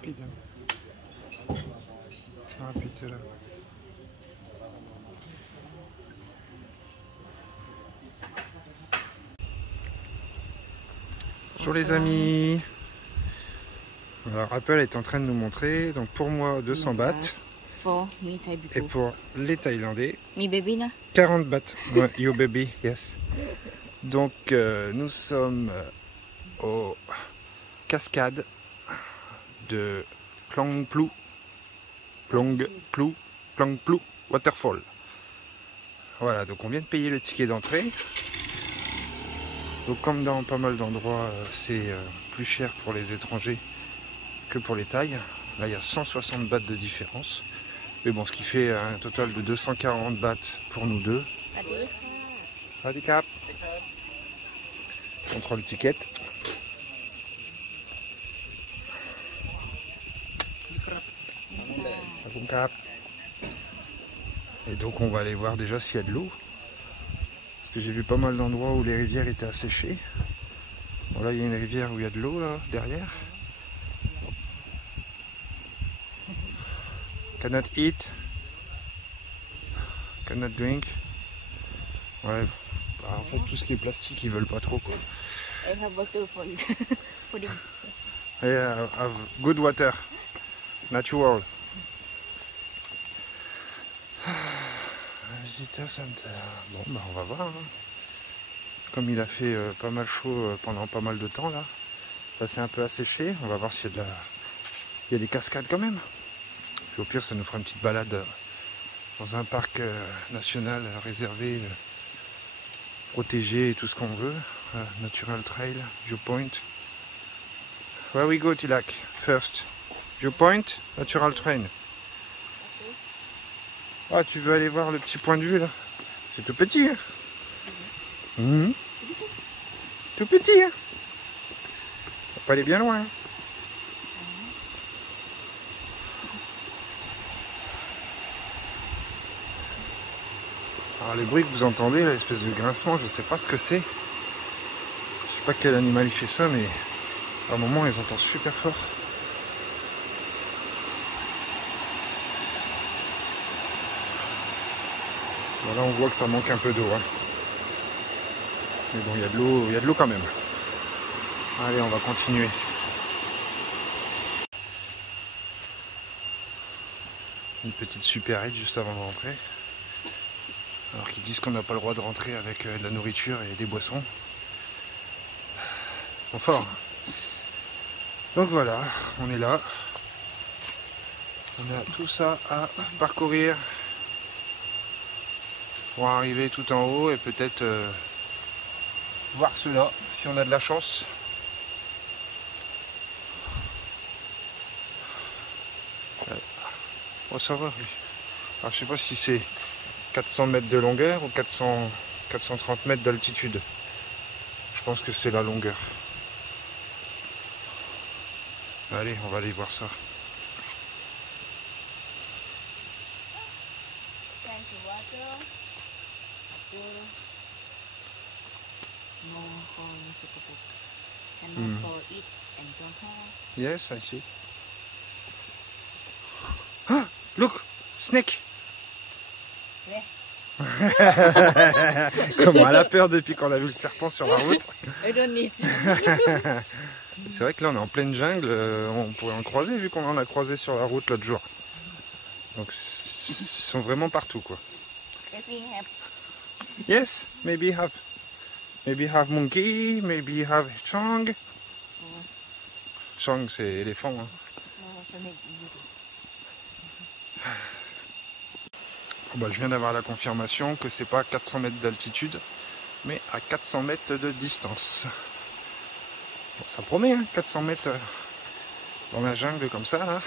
rapide. Hein. C'est rapide celle-là. Bonjour les amis. Alors Apple est en train de nous montrer, donc pour moi 200 bahts. Et pour les Thaïlandais, 40 bahts. Ouais, your baby, yes. Donc nous sommes aux cascades de Klong Plu Waterfall. Voilà, donc on vient de payer le ticket d'entrée. Donc comme dans pas mal d'endroits, c'est plus cher pour les étrangers que pour les Thaïs. Là il y a 160 bahts de différence. Mais bon, ce qui fait un total de 240 bahts pour nous deux. Handicap. Contrôle ticket. Et donc on va aller voir déjà s'il y a de l'eau. Parce que j'ai vu pas mal d'endroits où les rivières étaient asséchées. Bon là il y a une rivière où il y a de l'eau là derrière. Cannot eat. Cannot drink. Ouais. Bah, en fait tout ce qui est plastique ils veulent pas trop quoi. I have water for pudding. Yeah, have good water. Natural. Visitor center. Bon bah on va voir. Hein. Comme il a fait pas mal chaud pendant pas mal de temps là. Ça s'est un peu asséché. On va voir s'il y a de la... Il y a des cascades quand même. Puis au pire ça nous fera une petite balade dans un parc national réservé, protégé et tout ce qu'on veut. Natural Trail, Viewpoint. Where we go Tilak? First. Viewpoint, Natural Trail. Ah, tu veux aller voir le petit point de vue là? C'est tout petit. Hein. Mmh. Tout petit. Hein. Faut pas aller bien loin. Hein. Alors les bruits que vous entendez, l'espèce de grincement, je sais pas ce que c'est. Je sais pas quel animal il fait ça, mais à un moment ils entendent super fort. Bon, là on voit que ça manque un peu d'eau. Hein. Mais bon, il y a de l'eau quand même. Allez, on va continuer. Une petite supérette juste avant de rentrer. Alors qu'ils disent qu'on n'a pas le droit de rentrer avec de la nourriture et des boissons. Ils sont forts. Donc voilà, on est là. On a tout ça à parcourir pour arriver tout en haut et peut-être voir cela si on a de la chance. Ouais. Oh ça va, oui. Alors je sais pas si c'est 400 mètres de longueur ou 430 mètres d'altitude. Je pense que c'est la longueur. Allez, on va aller voir ça. Yes, I see. Ah, look, snake. Comment elle a peur depuis qu'on a vu le serpent sur la route. I don't need. C'est vrai que là on est en pleine jungle, on pourrait en croiser vu qu'on en a croisé sur la route l'autre jour. Donc ils sont vraiment partout quoi. Yes, maybe have monkey, maybe have chang. Chang c'est éléphant. Hein. Bon, bah, je viens d'avoir la confirmation que c'est pas 400 mètres d'altitude, mais à 400 mètres de distance. Bon, ça promet, hein, 400 mètres dans la jungle comme ça, là.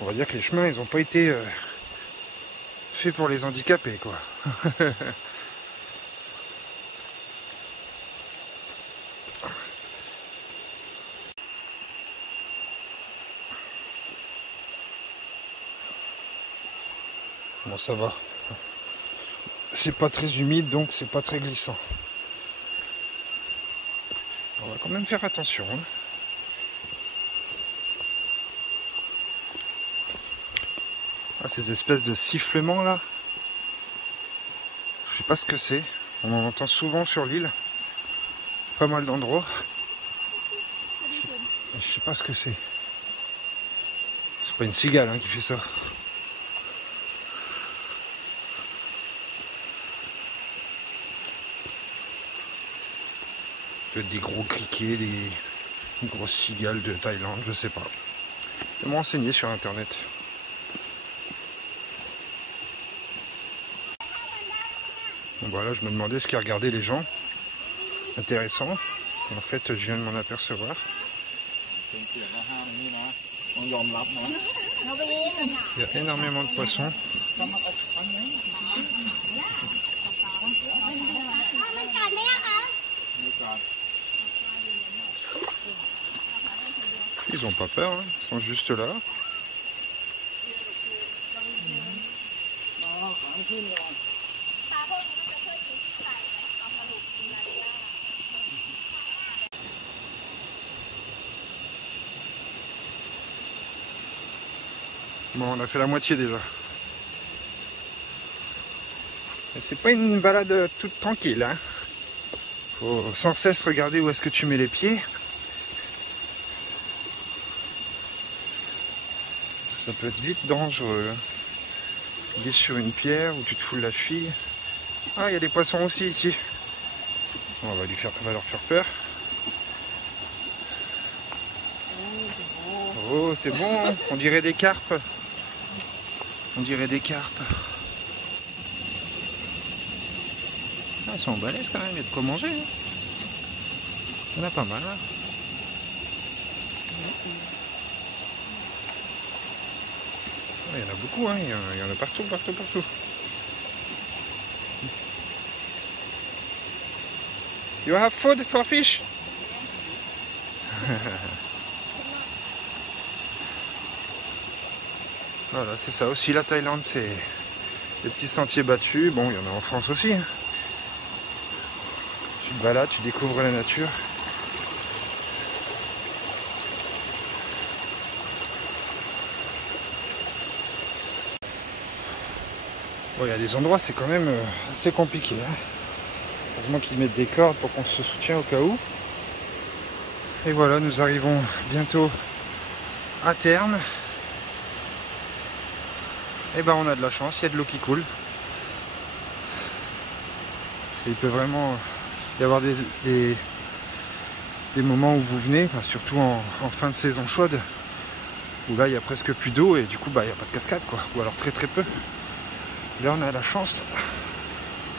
On va dire que les chemins, ils n'ont pas été faits pour les handicapés, quoi. Bon, ça va. C'est pas très humide, donc c'est pas très glissant. On va quand même faire attention. Hein. Ah, ces espèces de sifflements là. Je sais pas ce que c'est. On en entend souvent sur l'île. Pas mal d'endroits. Je sais pas ce que c'est. C'est pas une cigale hein, qui fait ça. Peut-être des gros criquets, des grosses cigales de Thaïlande, je sais pas. Je vais me renseigner sur internet. Bon, voilà, je me demandais ce qu'ils regardaient les gens. Intéressant. Et en fait, je viens de m'en apercevoir. Il y a énormément de poissons. Ils ont pas peur, hein. Ils sont juste là. Bon, on a fait la moitié déjà. C'est pas une balade toute tranquille, hein. Faut sans cesse regarder où est-ce que tu mets les pieds. Ça peut être vite dangereux. Tu glisses sur une pierre ou tu te foules la cheville. Ah, il y a des poissons aussi ici. On va leur faire peur. Oh, c'est bon, hein. On dirait des carpes. On dirait des carpes. Ah, ils sont balèzes quand même, il y a de quoi manger. Hein. Il y en a pas mal. Hein. Il y en a beaucoup, hein. Il y en a partout. You have food for fish? Voilà, c'est ça aussi la Thaïlande, c'est des petits sentiers battus. Bon, il y en a en France aussi. Hein. Tu te balades, tu découvres la nature. Bon, il y a des endroits, c'est quand même assez compliqué. Hein. Heureusement qu'ils mettent des cordes pour qu'on se soutienne au cas où. Et voilà, nous arrivons bientôt à terme. Et ben on a de la chance, il y a de l'eau qui coule. Et il peut vraiment y avoir des moments où vous venez, enfin, surtout en fin de saison chaude, où là il y a presque plus d'eau et du coup bah, il n'y a pas de cascade quoi, ou alors très peu. Et là on a la chance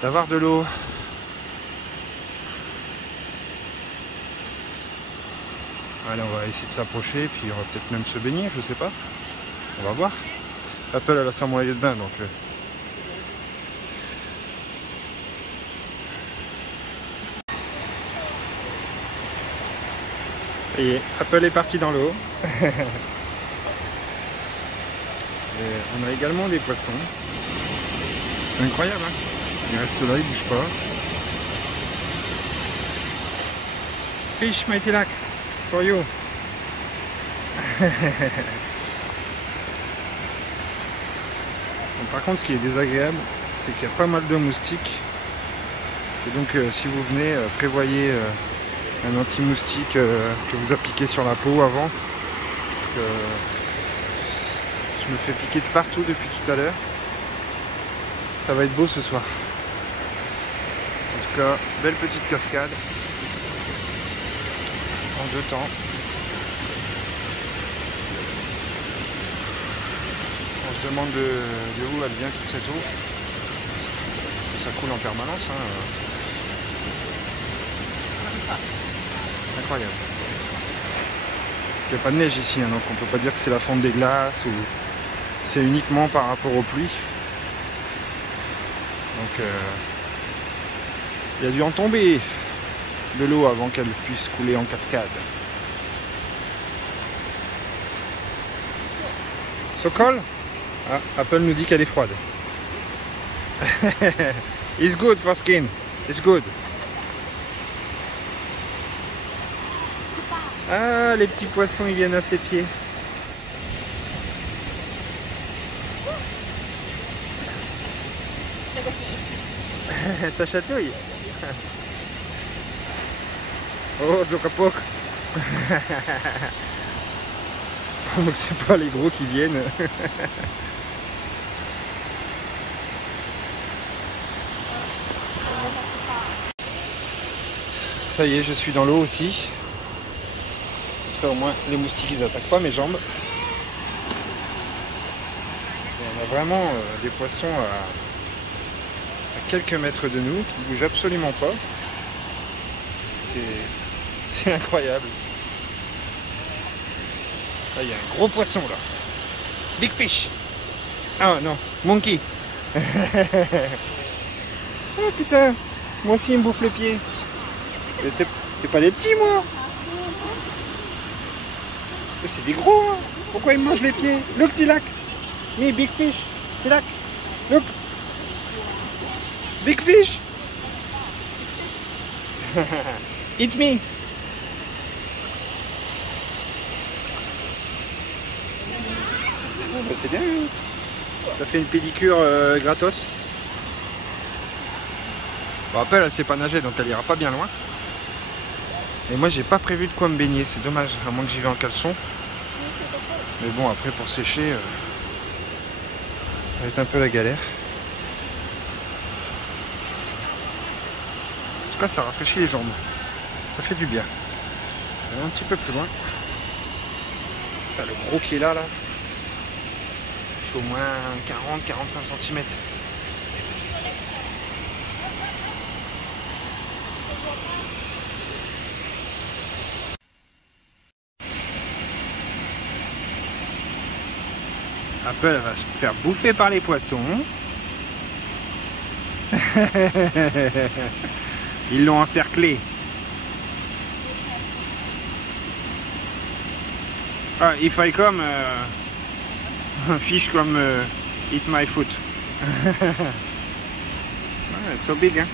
d'avoir de l'eau. Allez, on va essayer de s'approcher, puis on va peut-être même se baigner, je sais pas. On va voir. Apple elle a sa moitié de bain donc. Ça y est, Apple est parti dans l'eau. On a également des poissons. C'est incroyable, hein. Il reste là, il bouge pas. Fish, mighty lac, for you. Bon, par contre, ce qui est désagréable, c'est qu'il y a pas mal de moustiques. Et donc, si vous venez, prévoyez un anti-moustique que vous appliquez sur la peau avant. Parce que je me fais piquer de partout depuis tout à l'heure. Ça va être beau ce soir. En tout cas, belle petite cascade. En 2 temps. On se demande de où elle vient toute cette eau. Ça coule en permanence. Hein. Incroyable. Il n'y a pas de neige ici, hein, donc on ne peut pas dire que c'est la fonte des glaces ou c'est uniquement par rapport aux pluies. Donc il y a dû en tomber de l'eau avant qu'elle puisse couler en cascade. So cold? Ah, Apple nous dit qu'elle est froide. It's good for skin. It's good. Ah, les petits poissons, ils viennent à ses pieds. Ça chatouille. Oh, Zokapok. Donc c'est pas les gros qui viennent. Ça y est, je suis dans l'eau aussi. Comme ça au moins les moustiques ils attaquent pas mes jambes. Et on a vraiment des poissons à quelques mètres de nous qui bougent absolument pas. C'est incroyable. Là il y a un gros poisson là. Big fish. Ah non, monkey. Oh putain, moi aussi il me bouffe les pieds. C'est pas des petits moi. C'est des gros hein. Pourquoi il me mange les pieds? Look Tilak. Me big fish. Tilak. Look. Big fish. Eat me. Bah c'est bien. Ça fait une pédicure gratos. Bon après elle sait pas nager donc elle ira pas bien loin. Et moi j'ai pas prévu de quoi me baigner, c'est dommage, à moins que j'y vais en caleçon. Mais bon après pour sécher, ça va être un peu la galère. En tout cas ça rafraîchit les jambes. Ça fait du bien. On va un petit peu plus loin. Ça, le gros qui est là, il faut au moins 40-45 cm. Apple elle va se faire bouffer par les poissons. Ils l'ont encerclé. Ah, if I come, fish come eat my foot. It's so big, hein.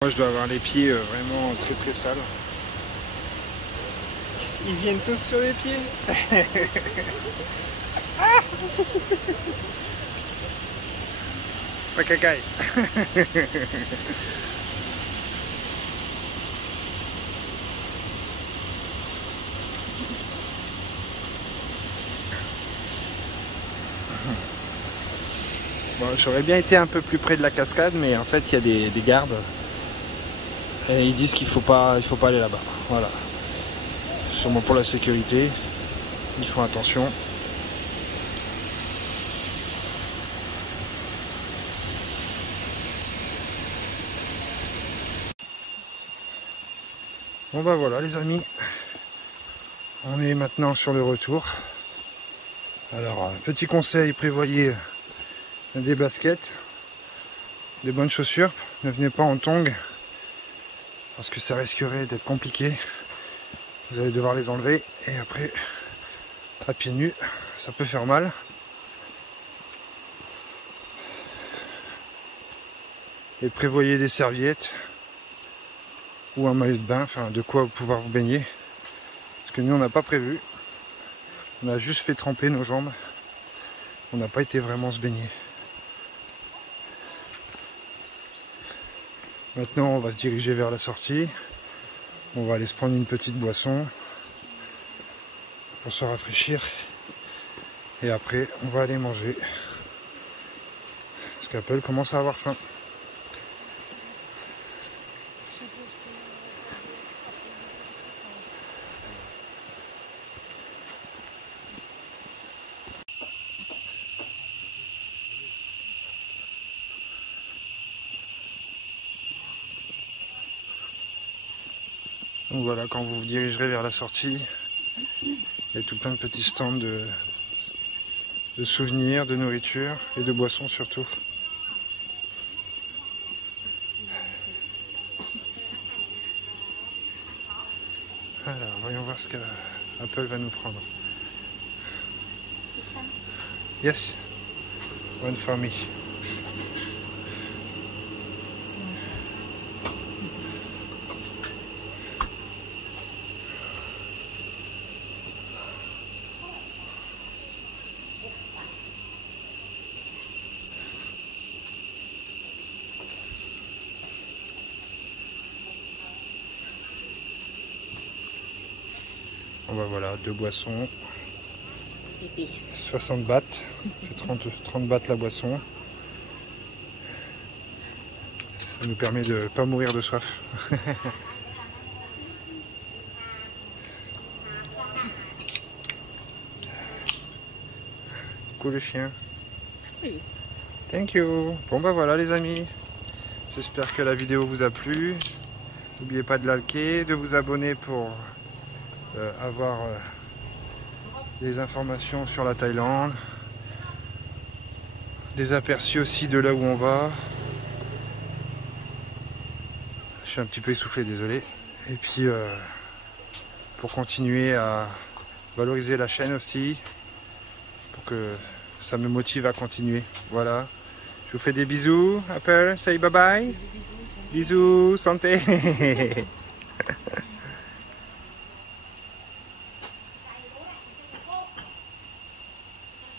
Moi je dois avoir les pieds vraiment très très sales. Ils viennent tous sur les pieds. Pas cacaille. Bon, j'aurais bien été un peu plus près de la cascade, mais en fait il y a des gardes et ils disent qu'il faut pas aller là-bas. Voilà. Sûrement pour la sécurité, ils font attention. Bon bah voilà les amis, on est maintenant sur le retour. Alors petit conseil, prévoyez des baskets, des bonnes chaussures, ne venez pas en tongs parce que ça risquerait d'être compliqué. Vous allez devoir les enlever et après à pieds nus ça peut faire mal. Et prévoyez des serviettes ou un maillot de bain, enfin de quoi pouvoir vous baigner. Parce que nous on n'a pas prévu. On a juste fait tremper nos jambes. On n'a pas été vraiment se baigner. Maintenant on va se diriger vers la sortie. On va aller se prendre une petite boisson pour se rafraîchir. Et après on va aller manger. Parce qu'Apple commence à avoir faim. Donc voilà, quand vous vous dirigerez vers la sortie, il y a tout plein de petits stands de souvenirs, de nourriture et de boissons surtout. Alors, voyons voir ce qu'Apple va nous prendre. Yes, one for me. bah voilà, 2 boissons. 60 bahts. 30 bahts la boisson. Ça nous permet de ne pas mourir de soif. Cool le chien. Oui. Thank you. Bon bah voilà les amis. J'espère que la vidéo vous a plu. N'oubliez pas de liker, de vous abonner pour avoir des informations sur la Thaïlande. Des aperçus aussi de là où on va. Je suis un petit peu essoufflé, désolé. Et puis pour continuer à valoriser la chaîne aussi, pour que ça me motive à continuer. Voilà. Je vous fais des bisous. Apple, say bye bye. Bisous, santé.